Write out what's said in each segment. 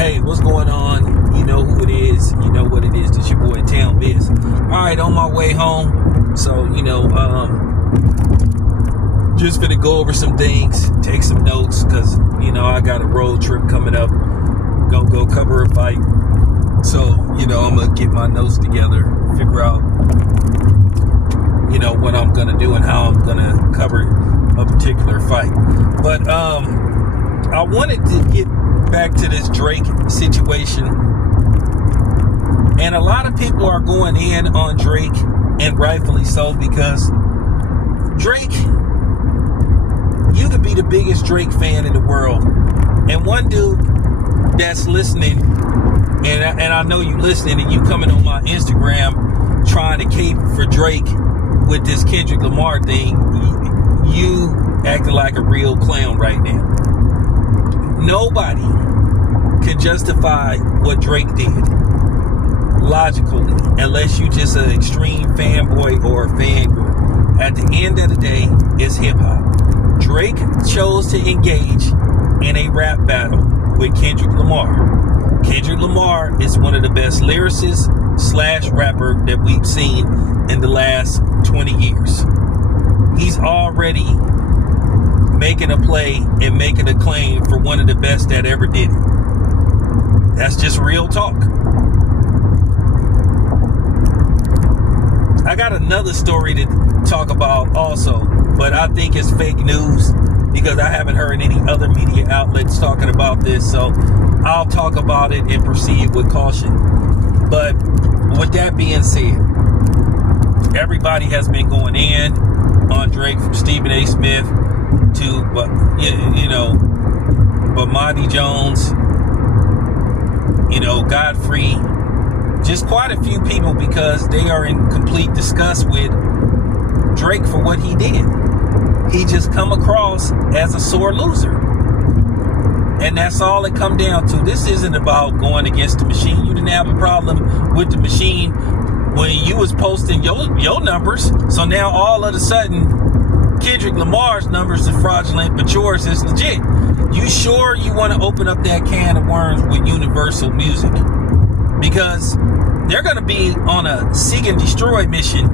Hey, what's going on? You know who it is. You know what it is. It's your boy Town Biz. Alright, on my way home. So, just gonna go over some things, take some notes, because, I got a road trip coming up. Gonna go cover a fight. So, I'm gonna get my notes together, figure out, what I'm gonna do and how I'm gonna cover a particular fight. But, I wanted to get back to this Drake situation, and a lot of people are going in on Drake, and rightfully so, because Drake, you could be the biggest Drake fan in the world, and one dude that's listening, and I know you listening, and you coming on my Instagram trying to cape for Drake with this Kendrick Lamar thing, you acting like a real clown right now. Nobody can justify what Drake did logically, unless you just an extreme fanboy or a fangirl. At the end of the day, it's hip-hop. Drake chose to engage in a rap battle with Kendrick Lamar. Kendrick Lamar is one of the best lyricists / rapper that we've seen in the last 20 years. He's already making a play and making a claim for one of the best that ever did it. That's just real talk. I got another story to talk about also, but I think it's fake news because I haven't heard any other media outlets talking about this, so I'll talk about it and proceed with caution. But with that being said, everybody has been going in on Drake, from Stephen A. Smith to, Bomani Jones, Godfrey, just quite a few people, because they are in complete disgust with Drake for what he did. He just come across as a sore loser. And that's all it come down to. This isn't about going against the machine. You didn't have a problem with the machine when you was posting your numbers. So now all of a sudden, Kendrick Lamar's numbers are fraudulent, but yours is legit. You sure you want to open up that can of worms with Universal Music? Because they're going to be on a seek and destroy mission.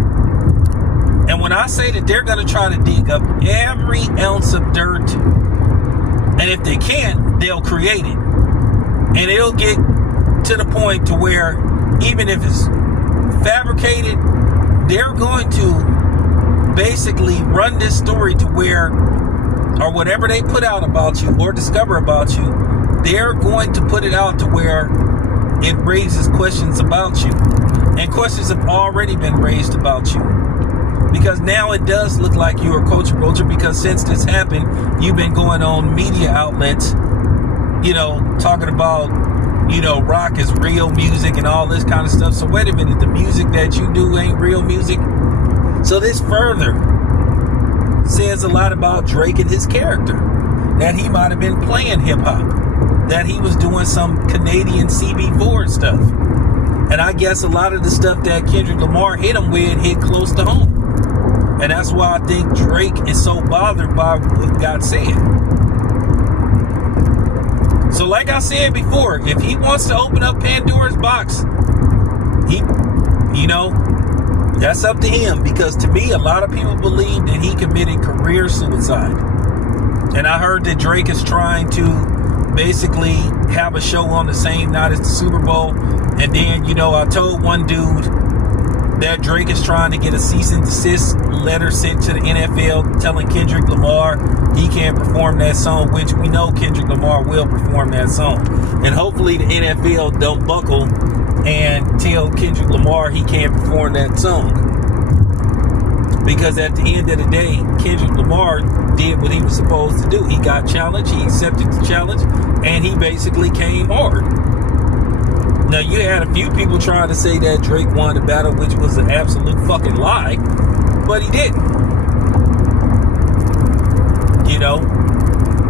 And when I say that they're going to try to dig up every ounce of dirt, and if they can't, they'll create it. And it'll get to the point to where even if it's fabricated, they're going to basically run this story to where, or whatever they put out about you or discover about you, they're going to put it out to where it raises questions about you. And questions have already been raised about you. Because now it does look like you're a culture vulture, because since this happened, you've been going on media outlets, talking about, rock is real music and all this kind of stuff. So wait a minute, the music that you do ain't real music? So this further says a lot about Drake and his character, that he might have been playing hip-hop, that he was doing some Canadian CB4 stuff. And I guess a lot of the stuff that Kendrick Lamar hit him with hit close to home. And that's why I think Drake is so bothered by what God said. So like I said before, if he wants to open up Pandora's box, that's up to him. Because to me, a lot of people believe that he committed career suicide. And I heard that Drake is trying to basically have a show on the same night as the Super Bowl. And then, I told one dude that Drake is trying to get a cease and desist letter sent to the NFL telling Kendrick Lamar he can't perform that song, which we know Kendrick Lamar will perform that song. And hopefully the NFL don't buckle and tell Kendrick Lamar he can't perform that song. Because at the end of the day, Kendrick Lamar did what he was supposed to do. He got challenged, he accepted the challenge, and he basically came hard. Now, you had a few people trying to say that Drake won the battle, which was an absolute fucking lie, but he didn't.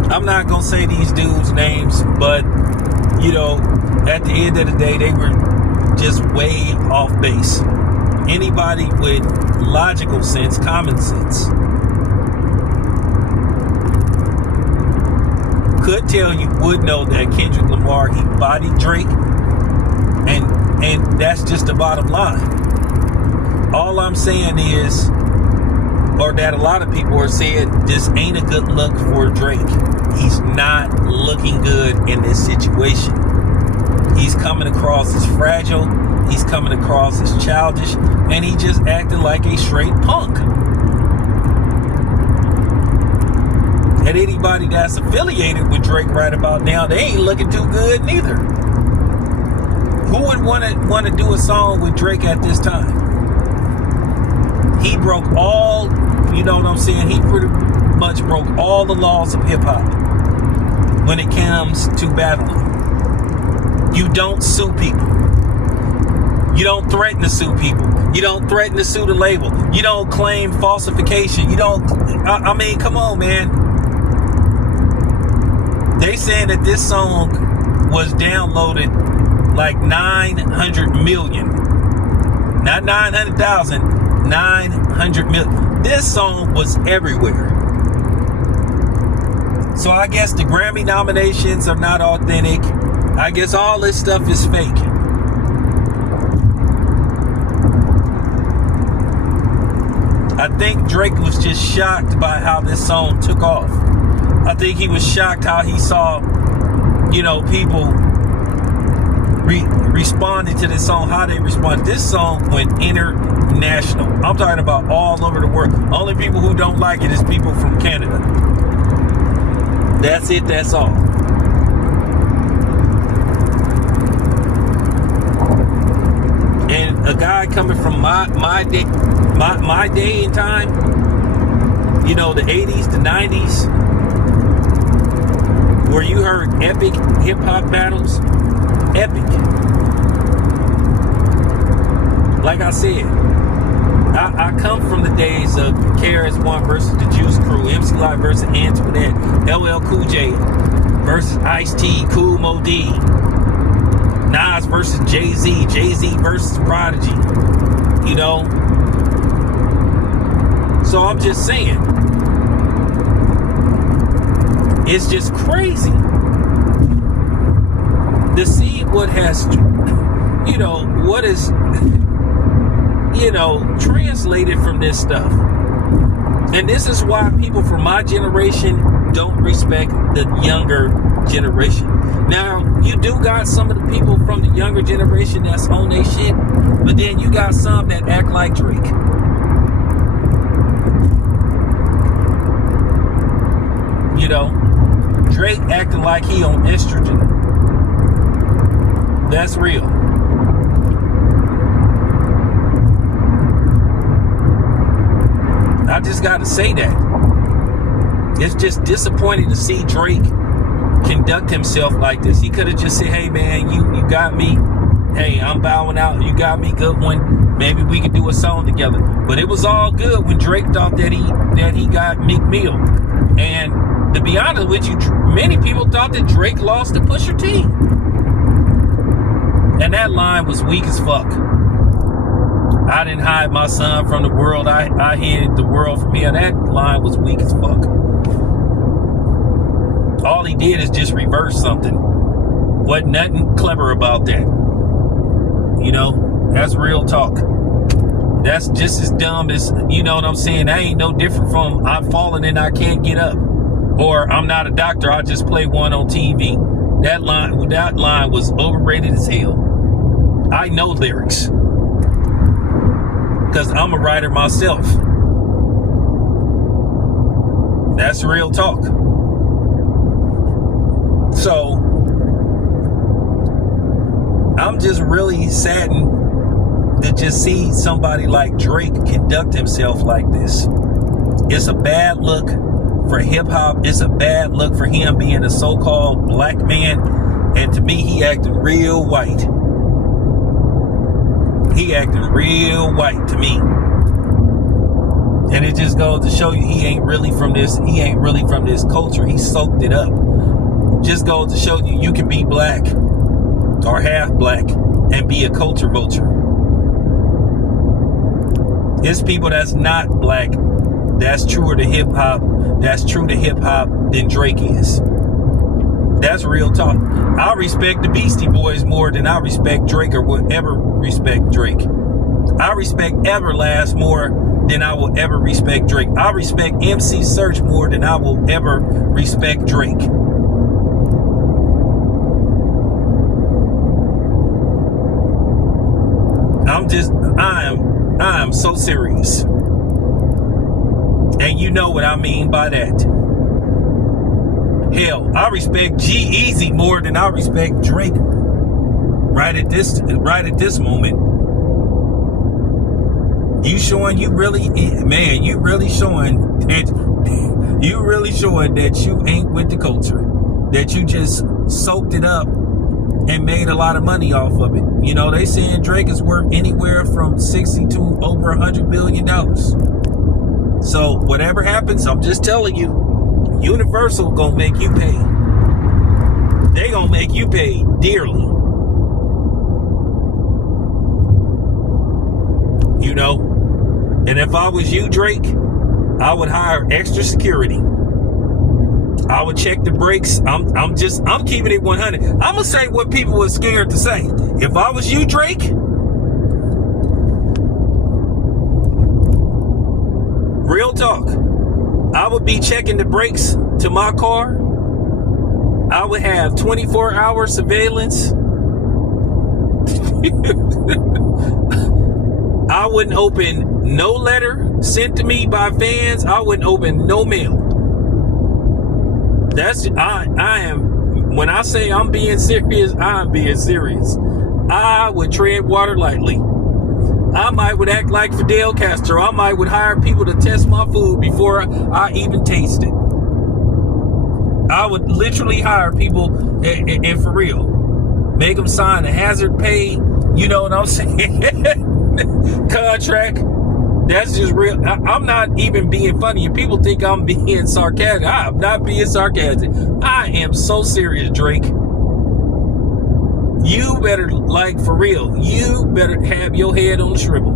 I'm not going to say these dudes' names, but, at the end of the day, they were just way off base. Anybody with logical sense, common sense, could tell you, would know that Kendrick Lamar, he body Drake, and that's just the bottom line. All I'm saying is, or that a lot of people are saying, this ain't a good look for Drake. He's not looking good in this situation. He's coming across as fragile. He's coming across as childish, and he just acting like a straight punk. And anybody that's affiliated with Drake right about now, they ain't looking too good neither. Who would want to do a song with Drake at this time? He broke all, you know what I'm saying? He pretty much broke all the laws of hip hop when it comes to battling. You don't sue people. You don't threaten to sue people. You don't threaten to sue the label. You don't claim falsification. You don't, I mean, come on, man. They saying that this song was downloaded like 900 million. Not 900,000, 900 million. This song was everywhere. So I guess the Grammy nominations are not authentic. I guess all this stuff is fake. I think Drake was just shocked by how this song took off. I think he was shocked how he saw, you know, people responding to this song, how they respond. This song went international. I'm talking about all over the world. Only people who don't like it is people from Canada. That's it, that's all. And a guy coming from my day and time, you know, the 80s, the 90s, where you heard epic hip-hop battles. Epic. Like I said, I come from the days of KRS-One versus the Juice Crew, MC Lyte versus Antoinette, LL Cool J versus Ice-T, Kool Moe Dee, Nas versus Jay-Z, Jay-Z versus Prodigy, you know. So I'm just saying, it's just crazy to see what has, you know, what is, you know, translated from this stuff. And this is why people from my generation don't respect the younger generation. Now, you do got some of the people from the younger generation that's on their shit, but then you got some that act like Drake. You know, Drake acting like he on estrogen. That's real. I just got to say that. It's just disappointing to see Drake conduct himself like this. He could have just said, hey man, you got me. Hey, I'm bowing out. You got me, good one. Maybe we could do a song together. But it was all good when Drake thought that he got Meek Mill. And to be honest with you, many people thought that Drake lost to Pusha T. And that line was weak as fuck. I didn't hide my son from the world. I hid the world from here. That line was weak as fuck. All he did is just reverse something. Wasn't nothing clever about that. You know, that's real talk. That's just as dumb as, you know what I'm saying? That ain't no different from I'm falling and I can't get up. Or I'm not a doctor, I just play one on TV. That line was overrated as hell. I know lyrics, because I'm a writer myself. That's real talk. So I'm just really saddened to just see somebody like Drake conduct himself like this. It's a bad look for hip hop. It's a bad look for him being a so-called black man. And to me, he acting real white. He acting real white to me. And it just goes to show you he ain't really from this culture. He soaked it up. Just goes to show you can be black or half black and be a culture vulture. It's people that's not black that's truer to hip hop than Drake is. That's real talk. I respect the Beastie Boys more than I respect Drake or will ever respect Drake. I respect Everlast more than I will ever respect Drake. I respect MC Search more than I will ever respect Drake. I am so serious. And you know what I mean by that. Hell, I respect G-Eazy more than I respect Drake right at this moment. You showing you really showing that you ain't with the culture. That you just soaked it up and made a lot of money off of it. You know, they saying Drake is worth anywhere from 60 to over $100 billion. So whatever happens, I'm just telling you, Universal gonna make you pay. They gonna make you pay dearly. You know? And if I was you, Drake, I would hire extra security. I would check the brakes. I'm keeping it 100. I'm gonna say what people were scared to say. If I was you, Drake, real talk, I would be checking the brakes to my car. I would have 24-hour surveillance. I wouldn't open no letter sent to me by fans. I wouldn't open no mail. I am, when I say I'm being serious, I'm being serious. I would tread water lightly. I would act like Fidel Castro. I would hire people to test my food before I even taste it. I would literally hire people, and for real, make them sign a hazard pay, you know what I'm saying, contract. That's just real. I'm not even being funny. And people think I'm being sarcastic. I'm not being sarcastic. I am so serious, Drake. You better, like, for real, you better have your head on the swivel.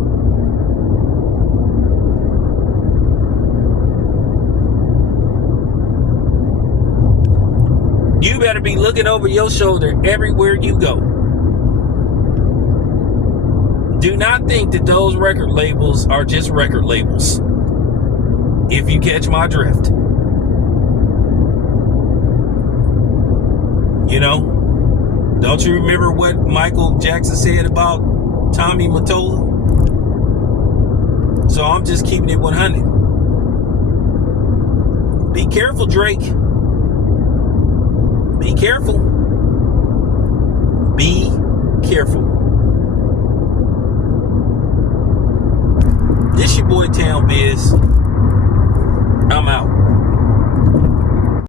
You better be looking over your shoulder everywhere you go. Do not think that those record labels are just record labels. If you catch my drift. You know? Don't you remember what Michael Jackson said about Tommy Mottola? So I'm just keeping it 100. Be careful, Drake. Be careful. Be careful. This your boy Town Biz.